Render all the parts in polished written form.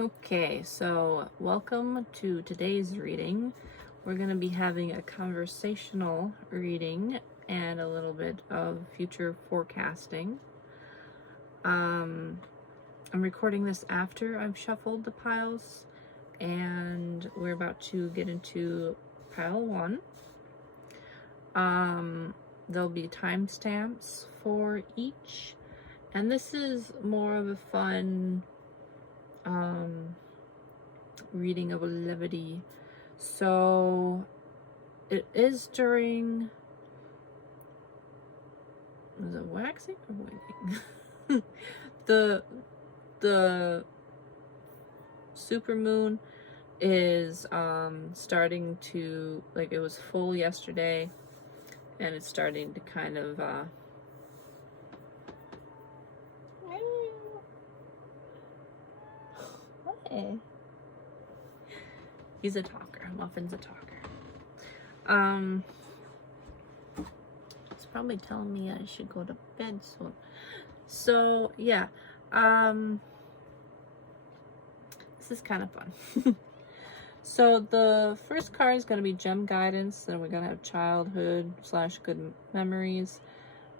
Okay, so welcome to today's reading. We're going to be having a conversational reading and a little bit of future forecasting. I'm recording this after I've shuffled the piles, and we're about to get into pile 1. There'll be timestamps for each, and this is more of a fun reading of levity. So it is during, is it waxing or waning? the supermoon is starting to, like, it was full yesterday and it's starting to kind of hey. He's a talker. Muffin's a talker. It's probably telling me I should go to bed soon. So yeah, this is kind of fun. So the first card is going to be gem guidance. Then we're going to have childhood / good memories,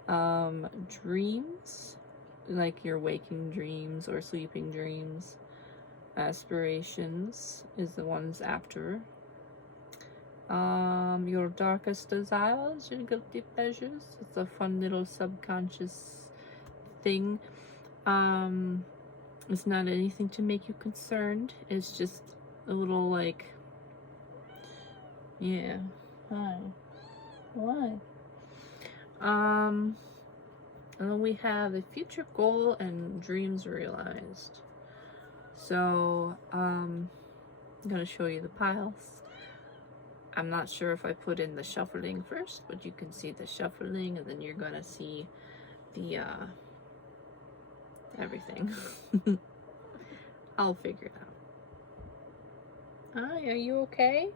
dreams, like your waking dreams or sleeping dreams. Aspirations is the ones after. Your darkest desires, your guilty pleasures. It's a fun little subconscious thing. It's not anything to make you concerned. It's just a little like, yeah, hi, why? And then we have a future goal and dreams realized. So, I'm gonna show you the piles. I'm not sure if I put in the shuffling first, but you can see the shuffling, and then you're gonna see the, everything. I'll figure it out. Hi, are you okay?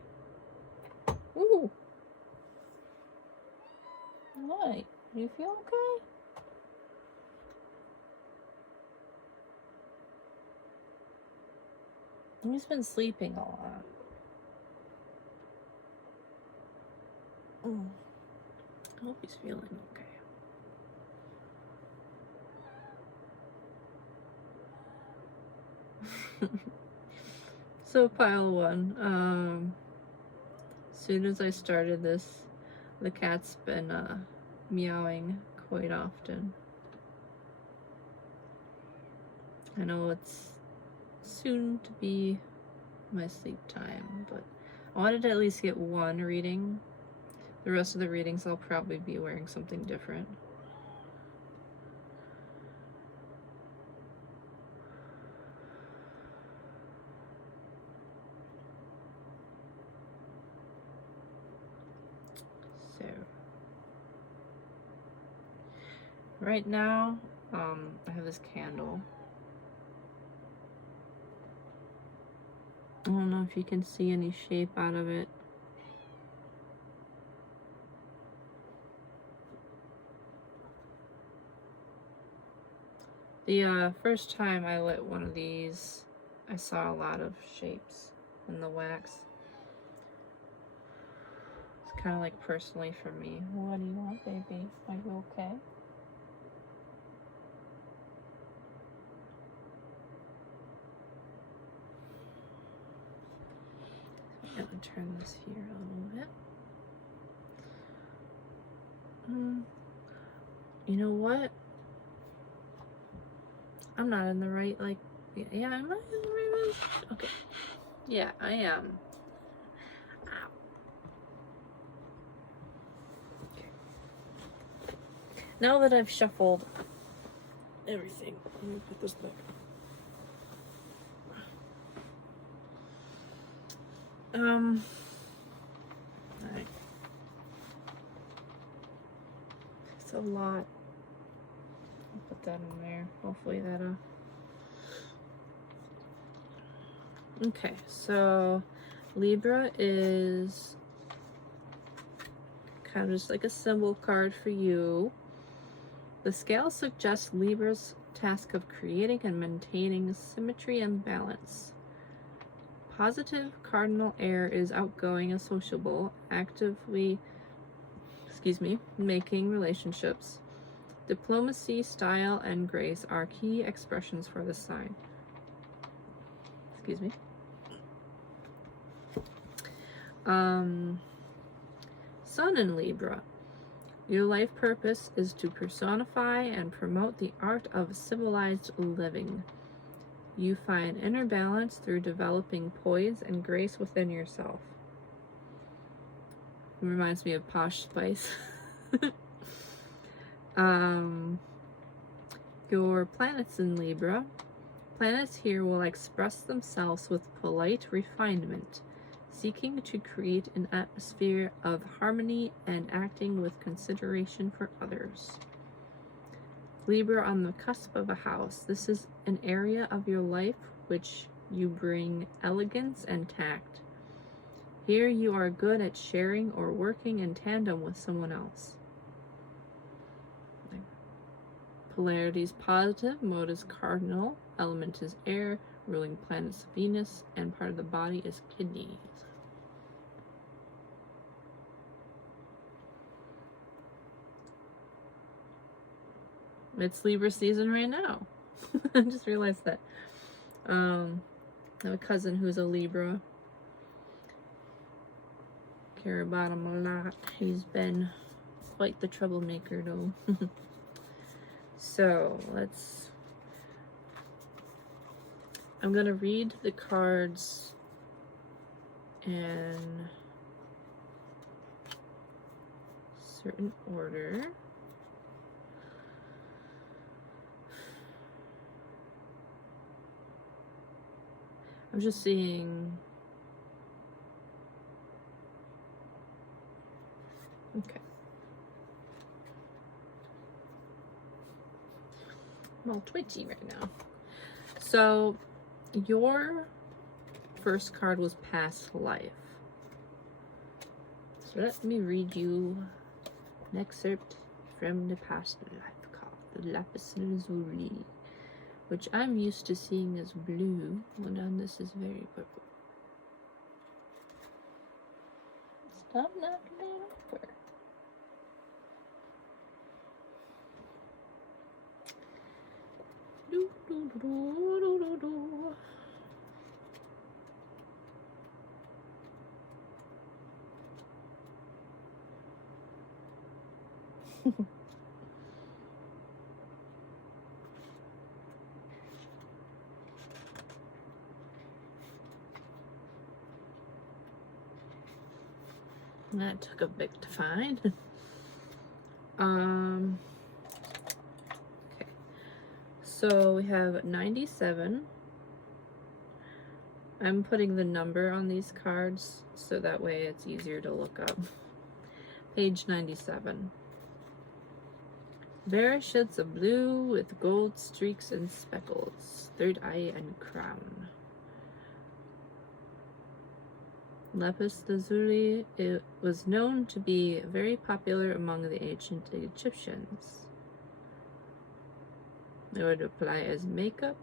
Ooh. Hi, do you feel okay? He's been sleeping a lot. I hope he's feeling okay. So pile 1. As soon as I started this, the cat's been meowing quite often. I know it's soon to be my sleep time, but I wanted to at least get one reading. The rest of the readings I'll probably be wearing something different. So right now, I have this candle. I don't know if you can see any shape out of it. The first time I lit one of these, I saw a lot of shapes in the wax. It's kind of like personally for me. What do you want, baby? Are you okay? I'm gonna turn this here a little bit. You know what? I'm not in the right, like, yeah, I'm not in the right, okay. Yeah, I am. Ow. Okay. Now that I've shuffled everything, let me put this back. Alright. It's a lot. I'll put that in there. Hopefully that'll. Okay, so Libra is kind of just like a symbol card for you. The scale suggests Libra's task of creating and maintaining symmetry and balance. Positive cardinal air is outgoing and sociable, actively, making relationships. Diplomacy, style, and grace are key expressions for this sign. Sun in Libra. Your life purpose is to personify and promote the art of civilized living. You find inner balance through developing poise and grace within yourself. It reminds me of Posh Spice. Your planets in Libra. Planets here will express themselves with polite refinement, seeking to create an atmosphere of harmony and acting with consideration for others. Libra on the cusp of a house. This is an area of your life which you bring elegance and tact. Here you are good at sharing or working in tandem with someone else. Polarity is positive, mode is cardinal, element is air, ruling planet is Venus, and part of the body is kidneys. It's Libra season right now. I just realized that. I have a cousin who's a Libra. Care about him a lot. He's been quite the troublemaker though. So I'm gonna read the cards in certain order. I'm just seeing. Okay. I'm all twitchy right now. So, your first card was past life. So let me read you an excerpt from the past life card, the lapis lazuli, which I'm used to seeing as blue, and then this is very purple. Stop knocking it over. Do, do, do, do, do, do. That took a bit to find. Okay. So we have 97. I'm putting the number on these cards so that way it's easier to look up. Page 97. Bare shades of blue with gold streaks and speckles, third eye and crown. Lapis lazuli, it was known to be very popular among the ancient Egyptians. It would apply as makeup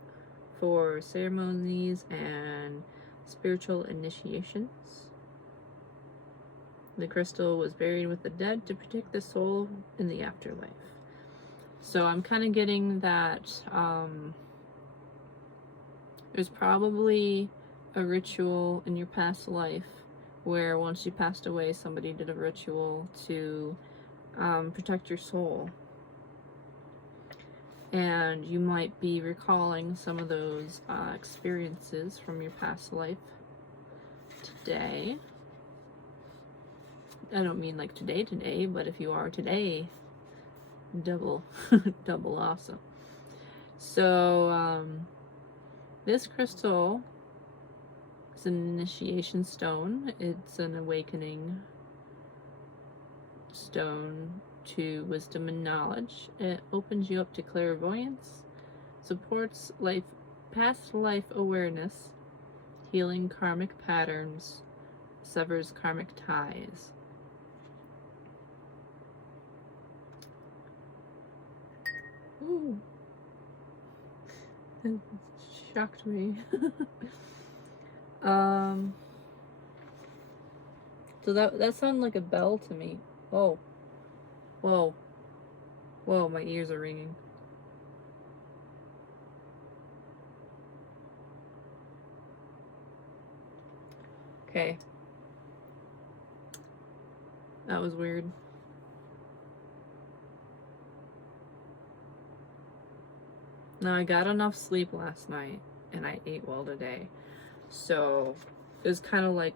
for ceremonies and spiritual initiations. The crystal was buried with the dead to protect the soul in the afterlife. So I'm kind of getting that there's probably a ritual in your past life where once you passed away, somebody did a ritual to protect your soul. And you might be recalling some of those experiences from your past life today. I don't mean like today, but if you are today, double awesome. So this crystal is an initiation stone. It's an awakening stone to wisdom and knowledge. It opens you up to clairvoyance, supports past life awareness, healing karmic patterns, severs karmic ties. Ooh. It shocked me. um, so that sounded like a bell to me. Oh, whoa, whoa! My ears are ringing. Okay, that was weird. Now I got enough sleep last night, and I ate well today, so it was kind of like.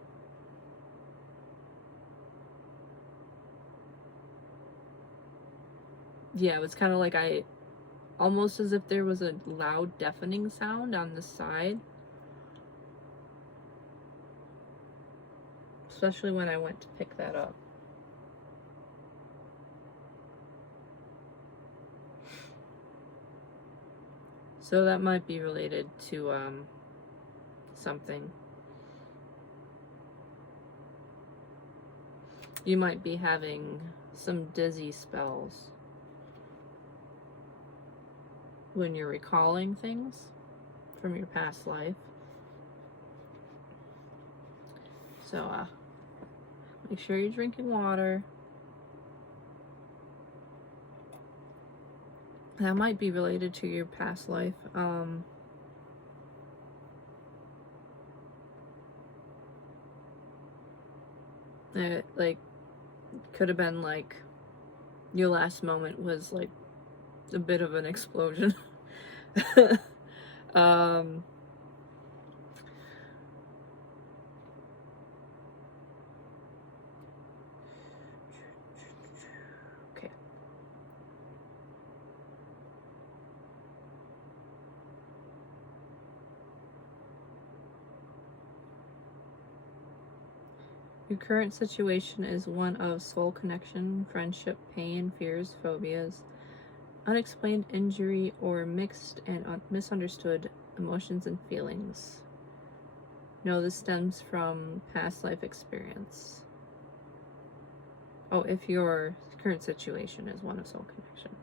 Yeah, it was kind of like almost as if there was a loud deafening sound on the side. Especially when I went to pick that up. So that might be related to something. You might be having some dizzy spells when you're recalling things from your past life. So make sure you're drinking water. That might be related to your past life. It like could have been like your last moment was like a bit of an explosion. Okay. Your current situation is one of soul connection, friendship, pain, fears, phobias, unexplained injury, or mixed and misunderstood emotions and feelings. No, this stems from past life experience. Oh, if your current situation is one of soul connection.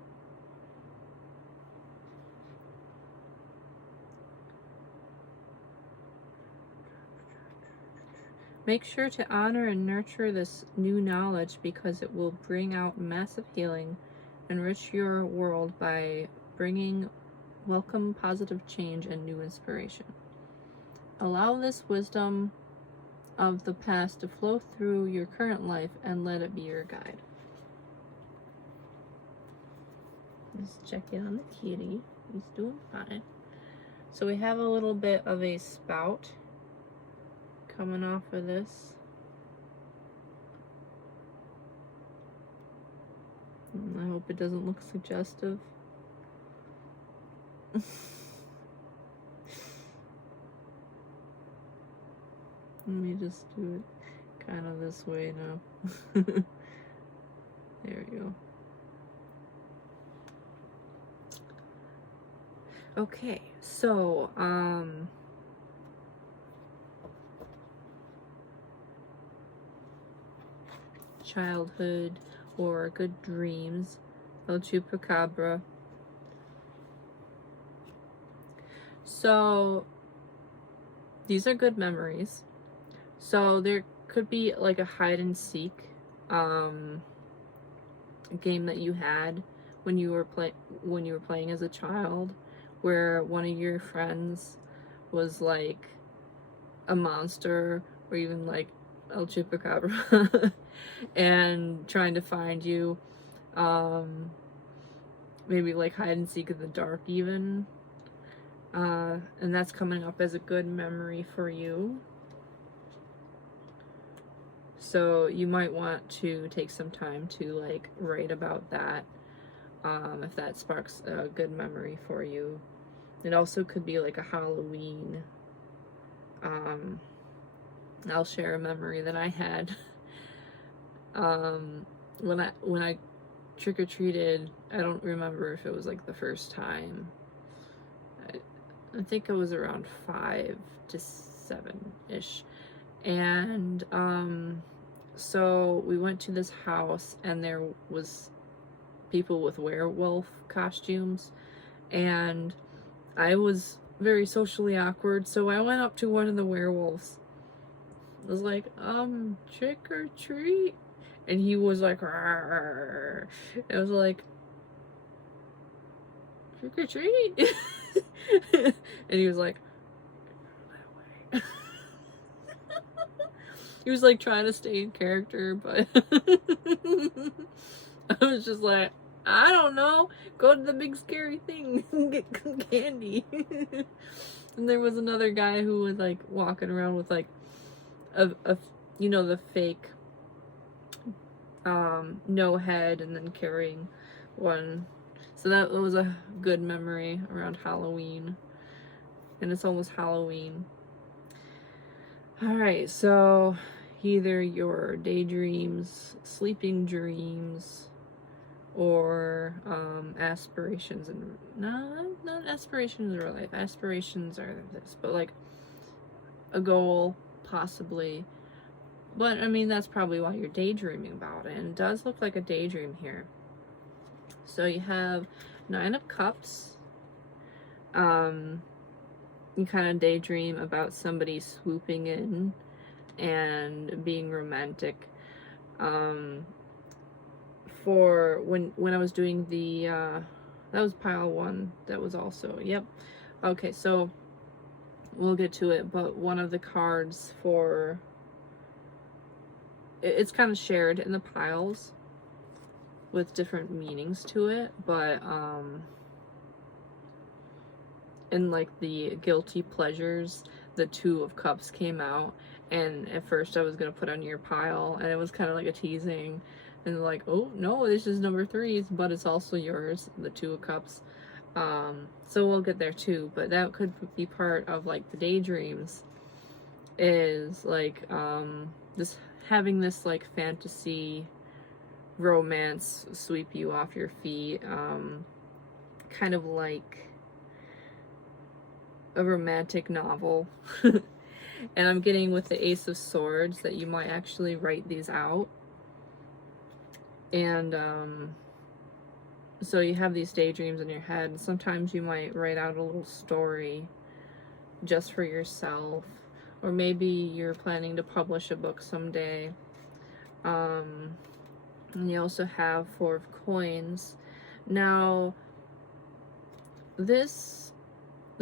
Make sure to honor and nurture this new knowledge because it will bring out massive healing, enrich your world by bringing welcome positive change and new inspiration. Allow this wisdom of the past to flow through your current life and let it be your guide. Let's check in on the kitty. He's doing fine. So we have a little bit of a spout coming off of this. I hope it doesn't look suggestive. Let me just do it kind of this way now. There we go. Okay, so childhood or good dreams, El Chupacabra. So these are good memories. So there could be like a hide and seek game that you had when you were playing as a child, where one of your friends was like a monster or even like El Chupacabra and trying to find you, maybe like hide and seek in the dark even, and that's coming up as a good memory for you. So you might want to take some time to like write about that, if that sparks a good memory for you. It also could be like a Halloween. I'll share a memory that I had. When I trick-or-treated, I don't remember if it was like the first time. I think it was around 5 to 7-ish. And so we went to this house and there was people with werewolf costumes, and I was very socially awkward, so I went up to one of the werewolves. I was like, trick or treat? And he was like, "Rawr." I was like, trick or treat? And he was like, he was like trying to stay in character, but I was just like, I don't know, go to the big scary thing and get candy. And there was another guy who was like walking around with like a you know, the fake no head, and then carrying one. So that was a good memory around Halloween. And it's almost Halloween. Alright, so either your daydreams, sleeping dreams, or aspirations, and not aspirations in real life. Aspirations are this, but like a goal, possibly. But I mean, that's probably why you're daydreaming about it, and it does look like a daydream here. So you have 9 of Cups. You kind of daydream about somebody swooping in and being romantic. For when I was doing the that was pile 1. That was also, yep. Okay, so we'll get to it, but one of the cards for it's kind of shared in the piles with different meanings to it, but in like the guilty pleasures, the 2 of Cups came out, and at first I was gonna put on your pile, and it was kind of like a teasing, and like, oh no, this is number 3's, but it's also yours, the 2 of Cups. So we'll get there too, but that could be part of like the daydreams, is like this having this like fantasy romance sweep you off your feet, kind of like a romantic novel. And I'm getting with the Ace of Swords that you might actually write these out. And so you have these daydreams in your head. Sometimes you might write out a little story just for yourself, or maybe you're planning to publish a book someday. And you also have 4 of Coins. Now, the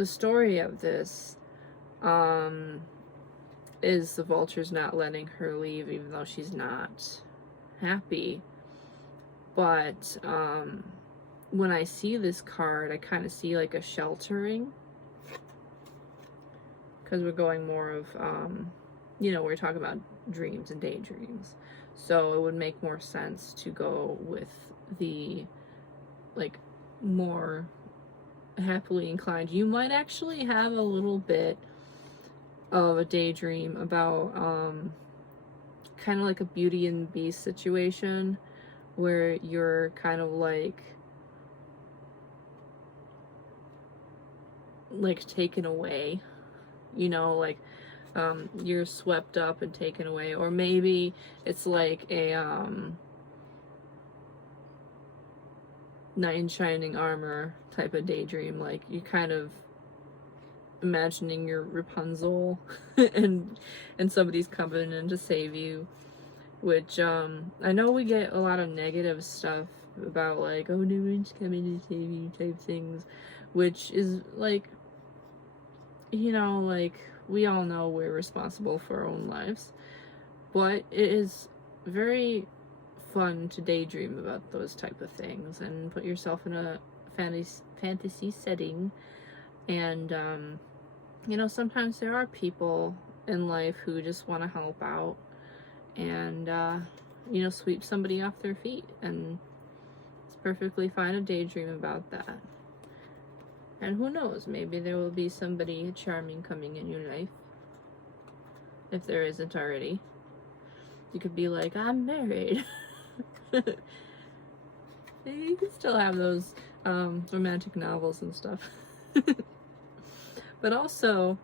story of this is the vulture's not letting her leave, even though she's not happy. But when I see this card, I kind of see like a sheltering, because we're going more of you know, we're talking about dreams and daydreams, so it would make more sense to go with the like more happily inclined. You might actually have a little bit of a daydream about kind of like a Beauty and the Beast situation, where you're kind of like taken away, you know, like you're swept up and taken away. Or maybe it's like a knight in shining armor type of daydream, like you kind of imagining you're Rapunzel and somebody's coming in to save you, which I know we get a lot of negative stuff about like, oh, no one's coming to save you type things, which is like, you know, like we all know we're responsible for our own lives, but it is very fun to daydream about those type of things and put yourself in a fantasy setting. And you know, sometimes there are people in life who just want to help out and you know, sweep somebody off their feet, and it's perfectly fine to daydream about that. And who knows, maybe there will be somebody charming coming in your life, if there isn't already. You could be like, I'm married. You can still have those romantic novels and stuff. But also,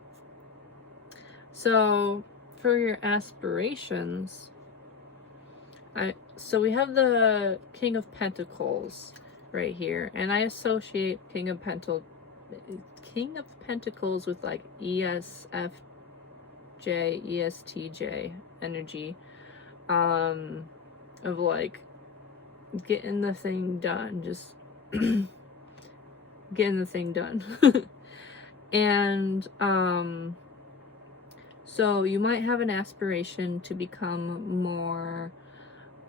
so for your aspirations, so we have the King of Pentacles right here, and I associate King of King of Pentacles with like ESFJ, ESTJ energy, of like getting the thing done, just getting the thing done. And so you might have an aspiration to become more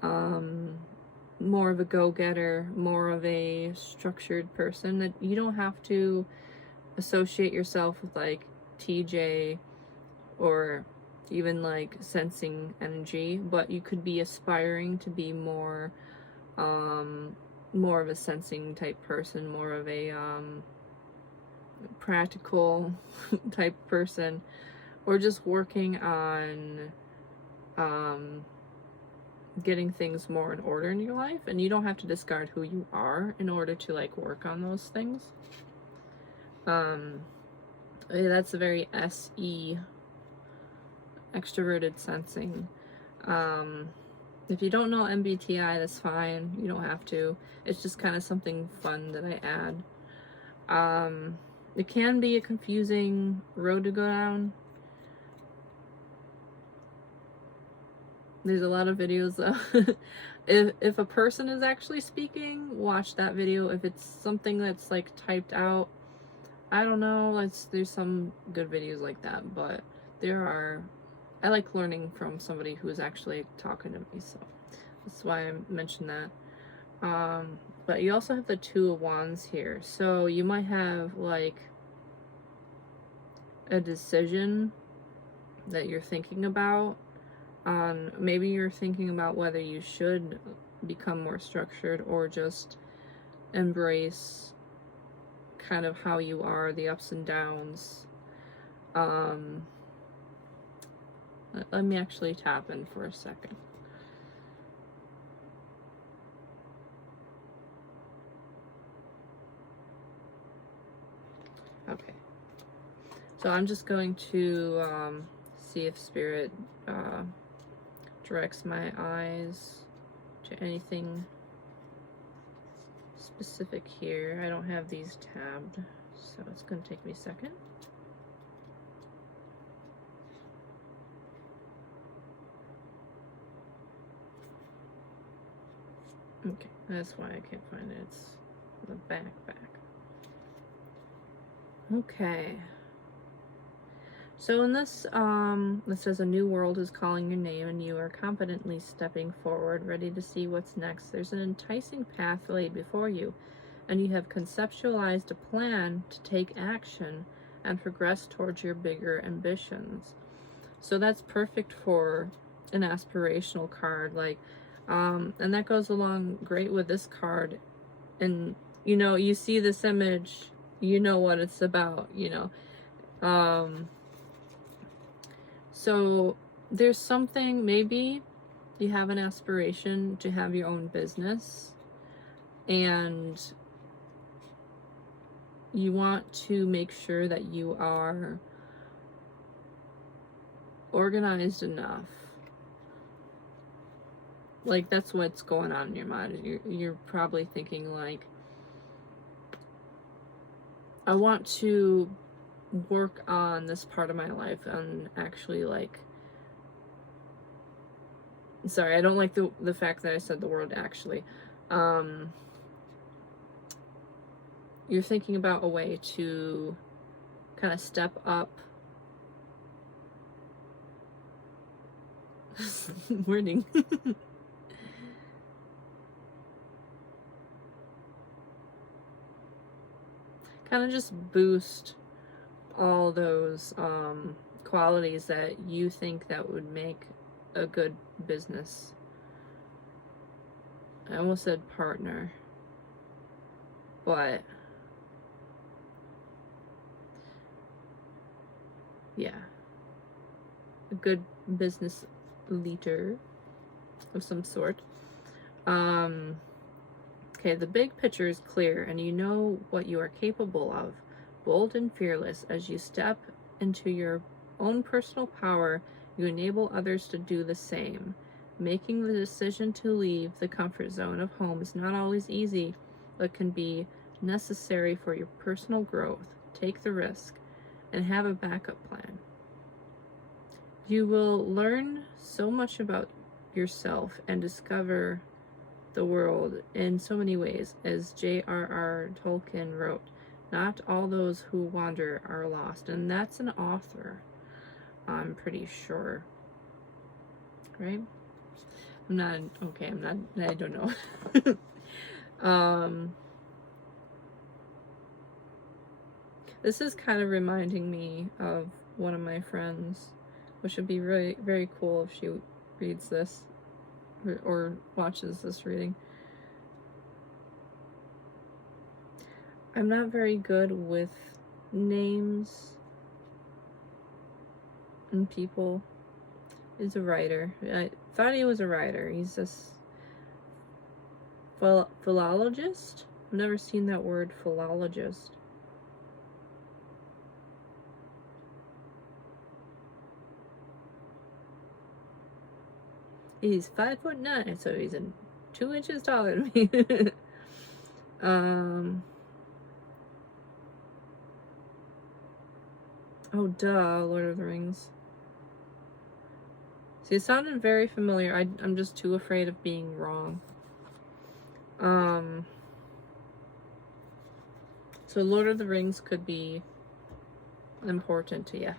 of a go-getter, more of a structured person. That you don't have to associate yourself with like TJ or even like sensing energy, but you could be aspiring to be more of a sensing type person, more of a practical type person, or just working on getting things more in order in your life. And you don't have to discard who you are in order to like work on those things. That's a very SE, extroverted sensing. If you don't know MBTI, that's fine. You don't have to. It's just kind of something fun that I add. It can be a confusing road to go down. There's a lot of videos though. If a person is actually speaking, watch that video. If it's something that's like typed out, I don't know, there's some good videos like that, but I like learning from somebody who's actually talking to me, so that's why I mentioned that. But you also have the Two of Wands here, so you might have like a decision that you're thinking about. Maybe you're thinking about whether you should become more structured or just embrace kind of how you are, the ups and downs. Let me actually tap in for a second. Okay. So I'm just going to see if Spirit directs my eyes to anything specific here. I don't have these tabbed, so it's going to take me a second. Okay, that's why I can't find it. It's the back. Okay. So in this, it says a new world is calling your name and you are confidently stepping forward, ready to see what's next. There's an enticing path laid before you, and you have conceptualized a plan to take action and progress towards your bigger ambitions. So that's perfect for an aspirational card, like, and that goes along great with this card. And, you know, you see this image, you know what it's about, you know. So there's something, maybe you have an aspiration to have your own business and you want to make sure that you are organized enough. Like, that's what's going on in your mind. You're probably thinking like, I want to work on this part of my life and actually, like, sorry, I don't like the fact that I said the word actually. You're thinking about a way to kind of step up wording. Kind of just boost all those qualities that you think that would make a good business. I almost said partner, but yeah, a good business leader of some sort. Okay, the big picture is clear and you know what you are capable of. Bold and fearless, as you step into your own personal power, you enable others to do the same. Making the decision to leave the comfort zone of home is not always easy, but can be necessary for your personal growth. Take the risk and have a backup plan. You will learn so much about yourself and discover the world in so many ways. As J.R.R. Tolkien wrote, not all those who wander are lost. And that's an author, I'm pretty sure. Right? I don't know. This is kind of reminding me of one of my friends, which would be really very cool if she reads this or watches this reading. I'm not very good with names and people. He's a writer. I thought he was a writer. He's this philologist. I've never seen that word, philologist. He's 5'9", so he's 2 inches taller than me. Oh, duh, Lord of the Rings. See, it sounded very familiar. I'm just too afraid of being wrong. So Lord of the Rings could be important to you.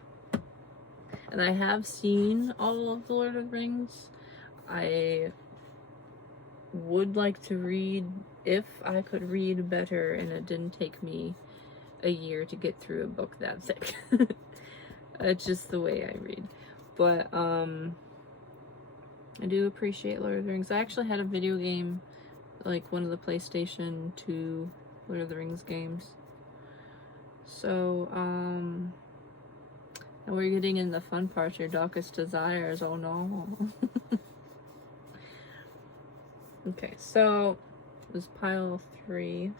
And I have seen all of the Lord of the Rings. I would like to read, if I could read better and it didn't take me a year to get through a book that thick. It's just the way I read. But I do appreciate Lord of the Rings. I actually had a video game, like one of the PlayStation 2 Lord of the Rings games. So now we're getting in the fun part, your darkest desires. Oh no. Okay, so this pile 3.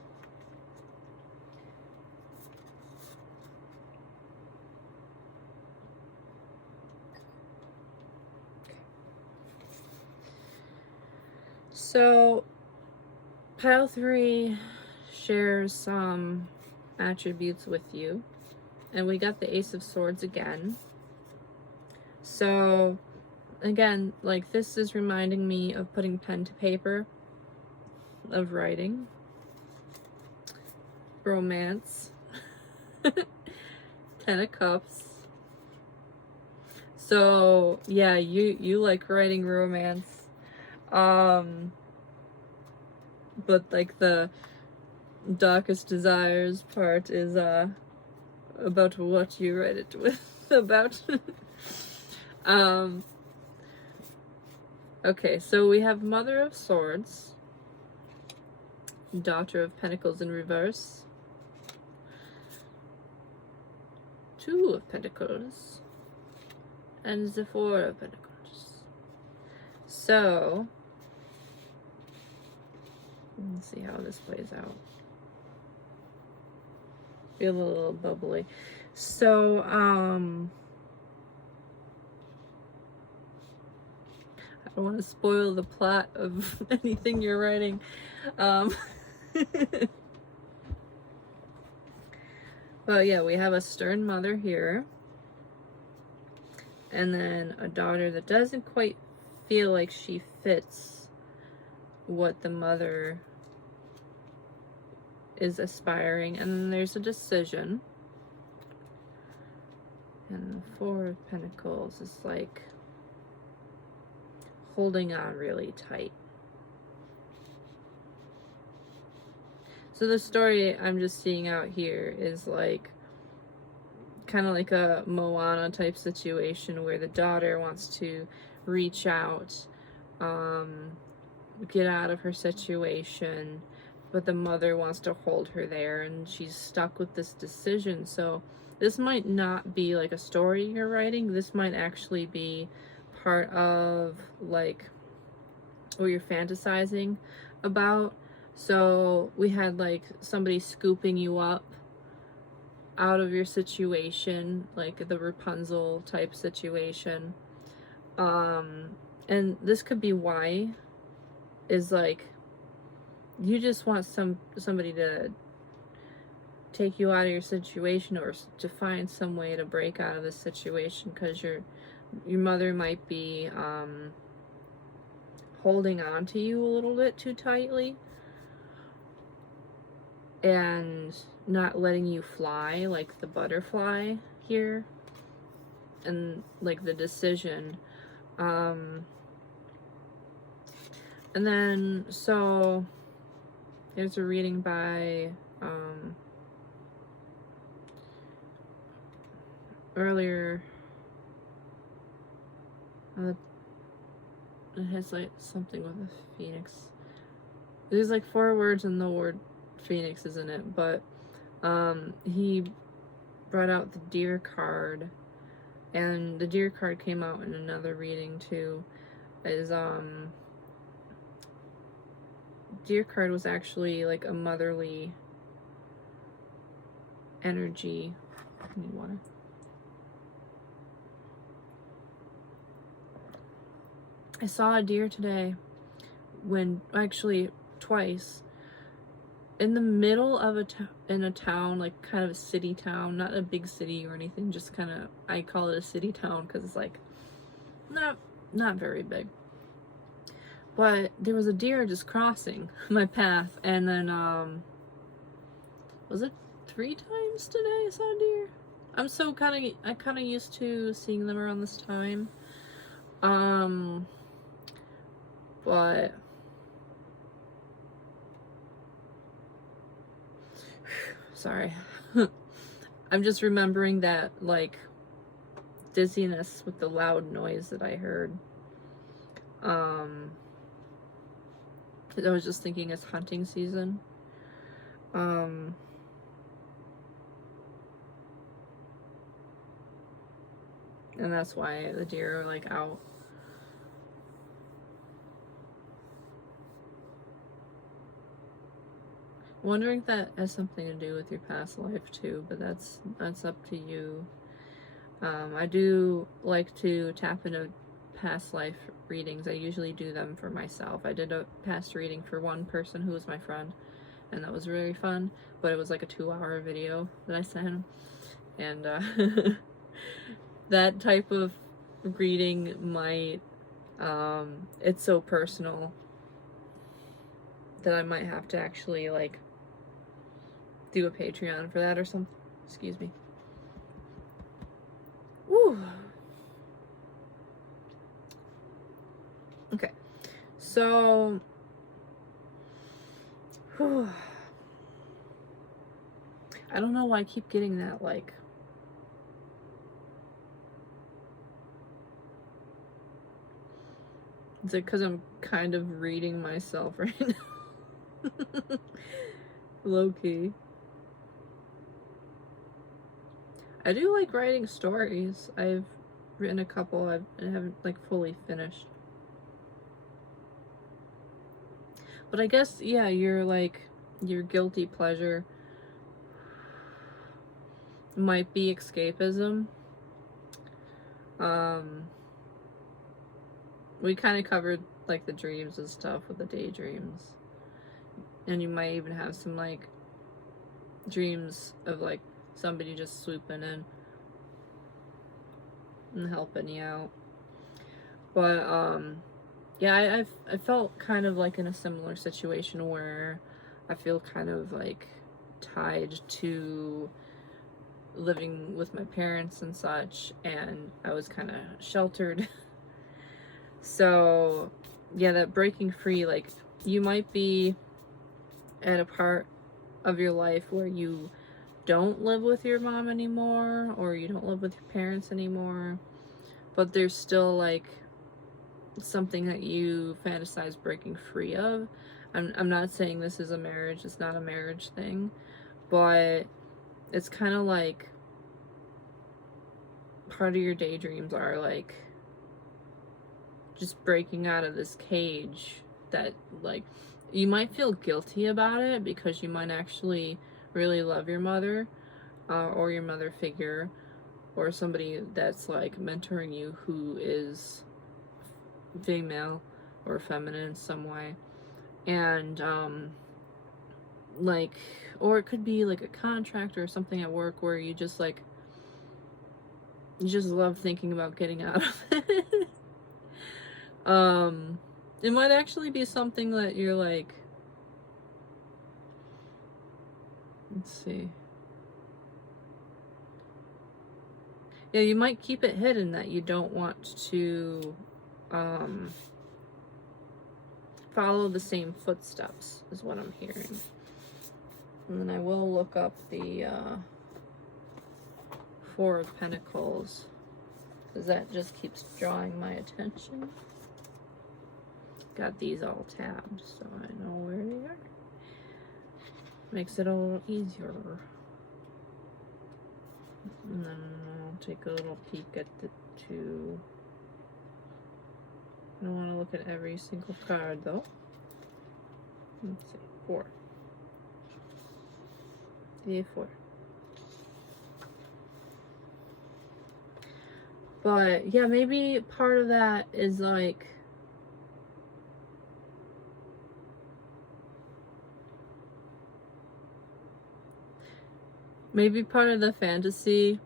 So pile 3 shares some attributes with you, and we got the Ace of Swords again. So again, like, this is reminding me of putting pen to paper, of writing, romance, 10 of Cups. So yeah, you like writing romance. But like the darkest desires part is about what you write it with about. Okay, so we have Mother of Swords, Daughter of Pentacles in reverse, 2 of Pentacles, and the 4 of Pentacles. So let's see how this plays out. Feel a little bubbly. So I don't want to spoil the plot of anything you're writing. But yeah, we have a stern mother here, and then a daughter that doesn't quite feel like she fits what the mother is aspiring, and then there's a decision. And the 4 of Pentacles is like holding on really tight. So the story I'm just seeing out here is like kind of like a Moana type situation where the daughter wants to reach out, get out of her situation, but the mother wants to hold her there, and she's stuck with this decision. So this might not be like a story you're writing. This might actually be part of like what you're fantasizing about. So we had like somebody scooping you up out of your situation, like the Rapunzel type situation. And this could be why, is like you just want somebody to take you out of your situation, or to find some way to break out of this situation, because your mother might be holding on to you a little bit too tightly and not letting you fly like the butterfly here, and like the decision. And then, so there's a reading by earlier. It has like something with a phoenix. There's like 4 words in the word phoenix, isn't it? But he brought out the deer card, and the deer card came out in another reading too. Is deer card was actually like a motherly energy. I need water. I saw a deer today, when actually twice, in the middle of in a town, like kind of a city town, not a big city or anything, just kind of, I call it a city town because it's like not very big. But there was a deer just crossing my path, and then was it 3 times today I saw a deer? I'm so kind of used to seeing them around this time. But sorry. I'm just remembering that, like, dizziness with the loud noise that I heard. I was just thinking it's hunting season. And that's why the deer are like out. Wondering if that has something to do with your past life too, but that's up to you. I do like to tap into past life readings. I usually do them for myself. I did a past reading for one person who was my friend, and that was very fun, but it was like a 2-hour video that I sent him, and that type of reading might, it's so personal that I might have to actually like do a Patreon for that or something. Excuse me. Woo. Okay, so I don't know why I keep getting that, like, is it because I'm kind of reading myself right now? Low-key. I do like writing stories. I've written a couple. I haven't like fully finished. But I guess, yeah, you're like, your guilty pleasure might be escapism. We kind of covered like the dreams and stuff with the daydreams. And you might even have some like dreams of like somebody just swooping in and helping you out. But yeah, I felt kind of like in a similar situation where I feel kind of like tied to living with my parents and such, and I was kind of sheltered. So yeah, that breaking free, like, you might be at a part of your life where you don't live with your mom anymore, or you don't live with your parents anymore, but there's still like something that you fantasize breaking free of. I'm not saying this is a marriage, it's not a marriage thing, but it's kind of like part of your daydreams are like just breaking out of this cage that, like, you might feel guilty about it because you might actually really love your mother, or your mother figure, or somebody that's like mentoring you who is female or feminine in some way. And like, or it could be like a contract or something at work where you just like, you just love thinking about getting out of it. It might actually be something that you're like, let's see. Yeah, you might keep it hidden that you don't want to follow the same footsteps, is what I'm hearing. And then I will look up the Four of Pentacles, because that just keeps drawing my attention. Got these all tabbed, so I know where they are. Makes it a little easier. And then I'll take a little peek at the two. I don't want to look at every single card though. Let's see, 4. The A4. But yeah, maybe part of that is like, maybe part of the fantasy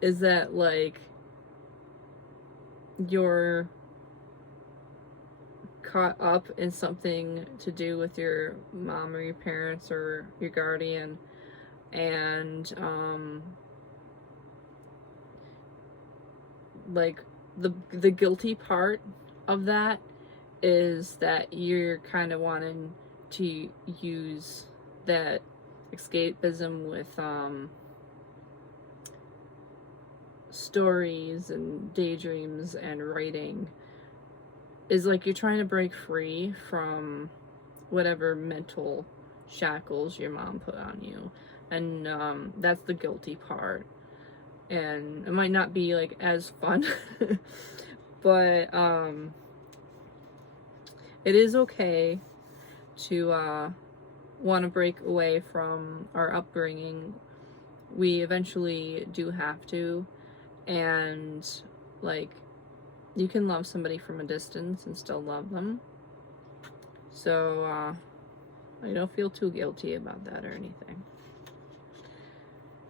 is that like you're caught up in something to do with your mom or your parents or your guardian, and like the guilty part of that is that you're kind of wanting to use that escapism with stories and daydreams and writing. Is like you're trying to break free from whatever mental shackles your mom put on you, and that's the guilty part. And it might not be like as fun, but it is okay to want to break away from our upbringing. We eventually do have to, and like, you can love somebody from a distance and still love them. So I don't feel too guilty about that or anything.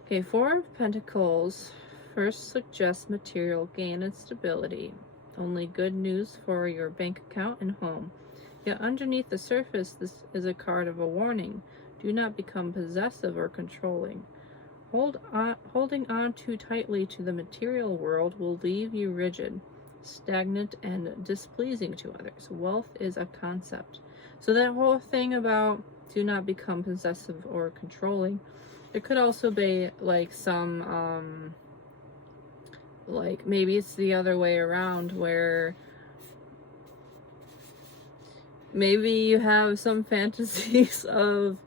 Okay, 4 of Pentacles first suggests material gain and stability. Only good news for your bank account and home. Yet underneath the surface, this is a card of a warning. Do not become possessive or controlling. Holding on too tightly to the material world will leave you rigid, stagnant, and displeasing to others. Wealth is a concept. So that whole thing about do not become possessive or controlling, it could also be like some like maybe it's the other way around, where maybe you have some fantasies of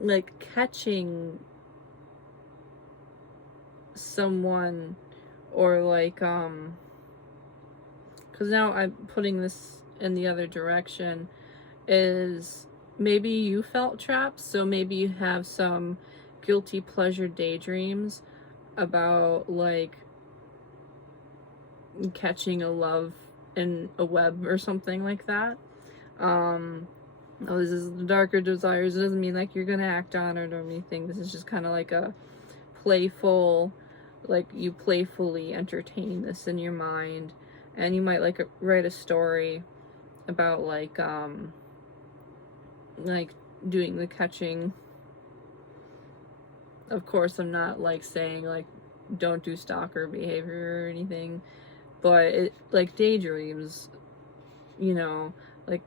like catching someone, or like because now I'm putting this in the other direction, is maybe you felt trapped, so maybe you have some guilty pleasure daydreams about like catching a love in a web or something like that. This is the darker desires. It doesn't mean like you're gonna act on it or anything. This is just kind of like a playful, like you playfully entertain this in your mind, and you might like write a story about like doing the catching. Of course, I'm not like saying like don't do stalker behavior or anything, but it like daydreams, you know, like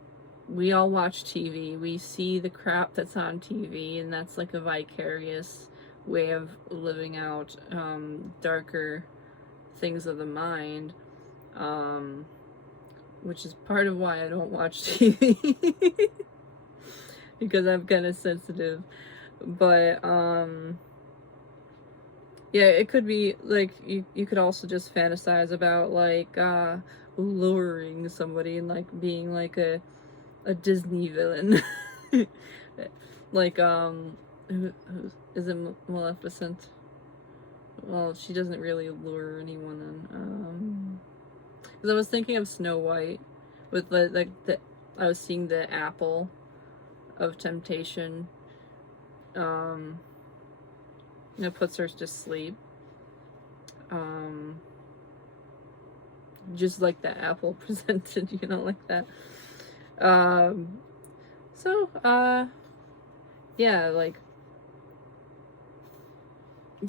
we all watch TV, we see the crap that's on TV, and that's like a vicarious way of living out darker things of the mind, which is part of why I don't watch TV because I'm kind of sensitive. But yeah, it could be like you could also just fantasize about like luring somebody and like being like a Disney villain. Like who is it, Maleficent? Well, she doesn't really lure anyone in. Because I was thinking of Snow White with I was seeing the apple of temptation It puts her to sleep. Just like the apple presented, like that. So, yeah, like,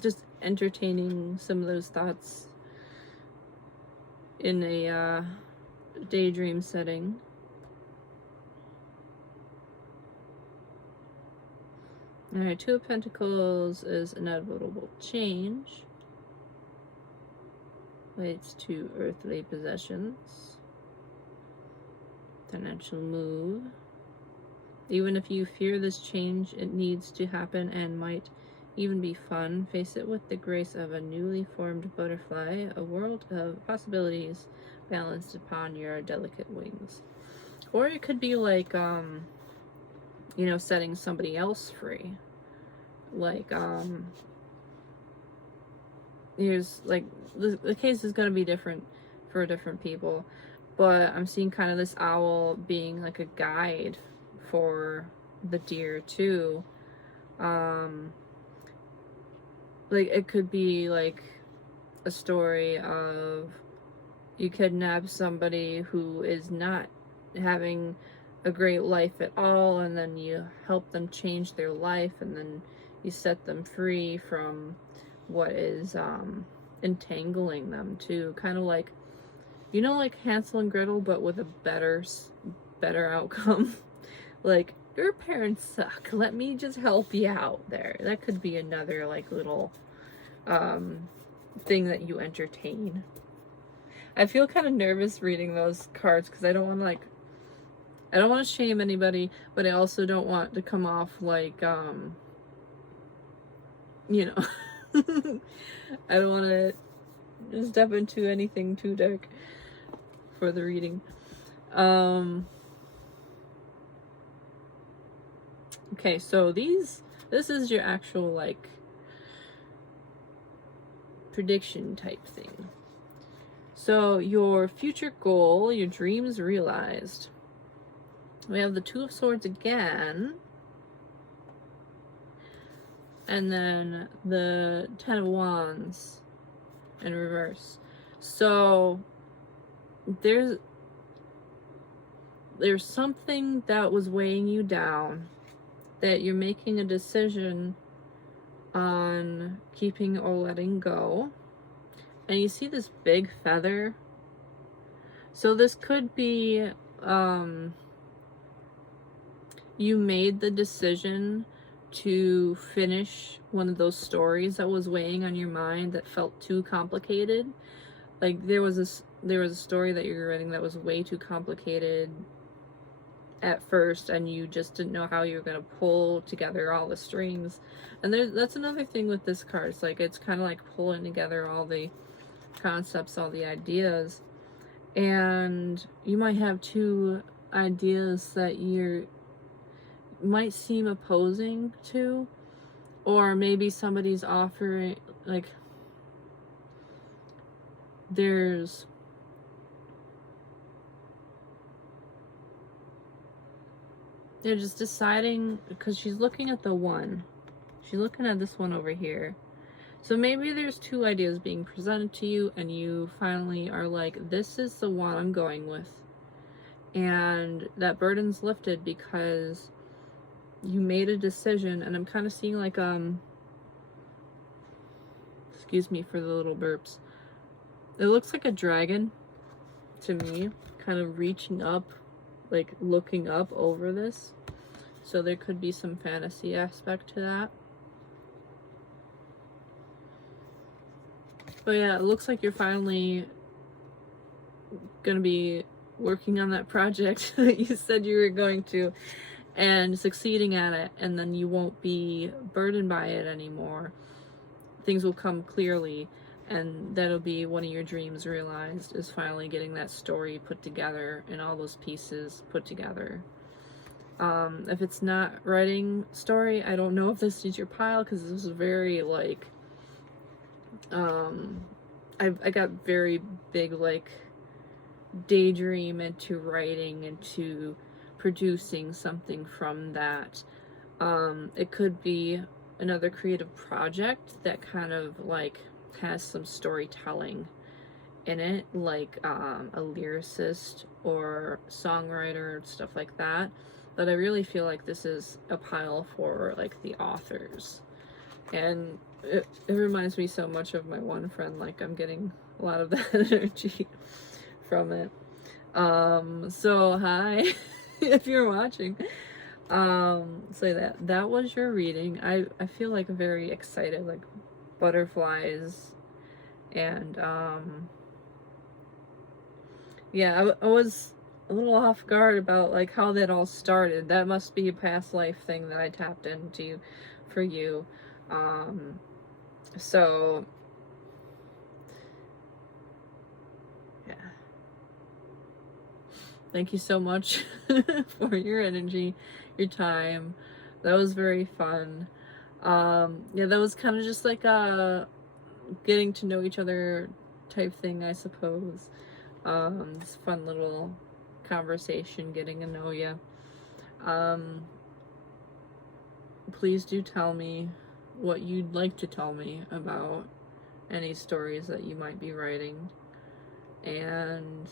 just entertaining some of those thoughts in a daydream setting. Alright, Two of Pentacles is inevitable change. Relates to earthly possessions. Financial move. Even if you fear this change, it needs to happen and might even be fun. Face it with the grace of a newly formed butterfly, a world of possibilities balanced upon your delicate wings. Or it could be like, setting somebody else free. Like, here's, like, the case is going to be different for different people. But I'm seeing kind of this owl being like a guide for the deer too. Like, it could be like a story of you kidnap somebody who is not having a great life at all, and then you help them change their life, and then you set them free from what is entangling them too. Kind of like, like Hansel and Gretel, but with a better outcome. Like, your parents suck, let me just help you out there. That could be another, like, little thing that you entertain. I feel kind of nervous reading those cards because I don't want to shame anybody, but I also don't want to come off like I don't want to step into anything too dark for the reading. Okay, so this is your actual, like, prediction type thing. So your future goal, your dreams realized. We have the Two of Swords again. And then the Ten of Wands in reverse. So there's something that was weighing you down that you're making a decision on keeping or letting go. And you see this big feather. So this could be you made the decision to finish one of those stories that was weighing on your mind that felt too complicated. Like, there was a story that you were reading that was way too complicated at first, and you just didn't know how you were going to pull together all the strings. And that's another thing with this card. It's like, it's kind of like pulling together all the concepts, all the ideas, and you might have two ideas that might seem opposing to, or maybe somebody's offering, like, they're just deciding, because she's looking at she's looking at this one over here. So maybe there's two ideas being presented to you, and you finally are like, this is the one I'm going with. And that burden's lifted because you made a decision. And I'm kind of seeing like, excuse me for the little burps. It looks like a dragon to me, kind of reaching up, like looking up over this. So there could be some fantasy aspect to that. But yeah, it looks like you're finally gonna be working on that project that you said you were going to, and succeeding at it, and then you won't be burdened by it anymore. Things will come clearly, and that'll be one of your dreams realized, is finally getting that story put together and all those pieces put together. If it's not writing story, I don't know if this is your pile, because this is very, like, I got very big, like, daydream into writing, into producing something from that. It could be another creative project that kind of like has some storytelling in it, like a lyricist or songwriter, stuff like that. But I really feel like this is a pile for like the authors. And it reminds me so much of my one friend. Like, I'm getting a lot of that energy from it. So hi, if you're watching. So that was your reading. I feel like very excited, like butterflies, and yeah, I was a little off guard about like how that all started. That must be a past life thing that I tapped into for you. So yeah. Thank you so much for your energy, your time. That was very fun. Yeah, that was kind of just like a getting to know each other type thing, I suppose. This fun little conversation, getting to know you. Please do tell me what you'd like to tell me about any stories that you might be writing. And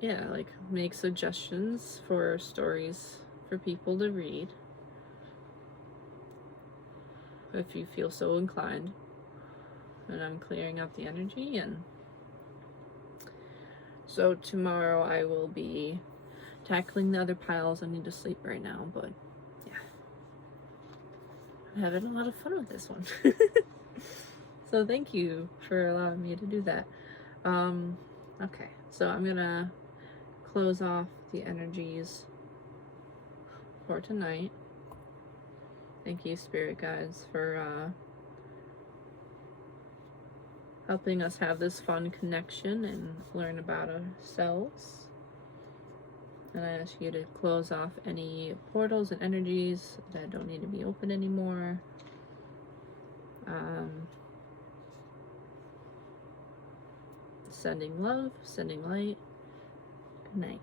yeah, like make suggestions for stories for people to read if you feel so inclined. And I'm clearing out the energy. And so tomorrow I will be tackling the other piles. I need to sleep right now, but yeah, I'm having a lot of fun with this one. So thank you for allowing me to do that. Okay, so I'm gonna close off the energies for tonight. Thank you, spirit guides, for helping us have this fun connection and learn about ourselves. And I ask you to close off any portals and energies that don't need to be open anymore. Sending love, sending light. Good night.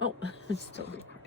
Oh, it's still recording.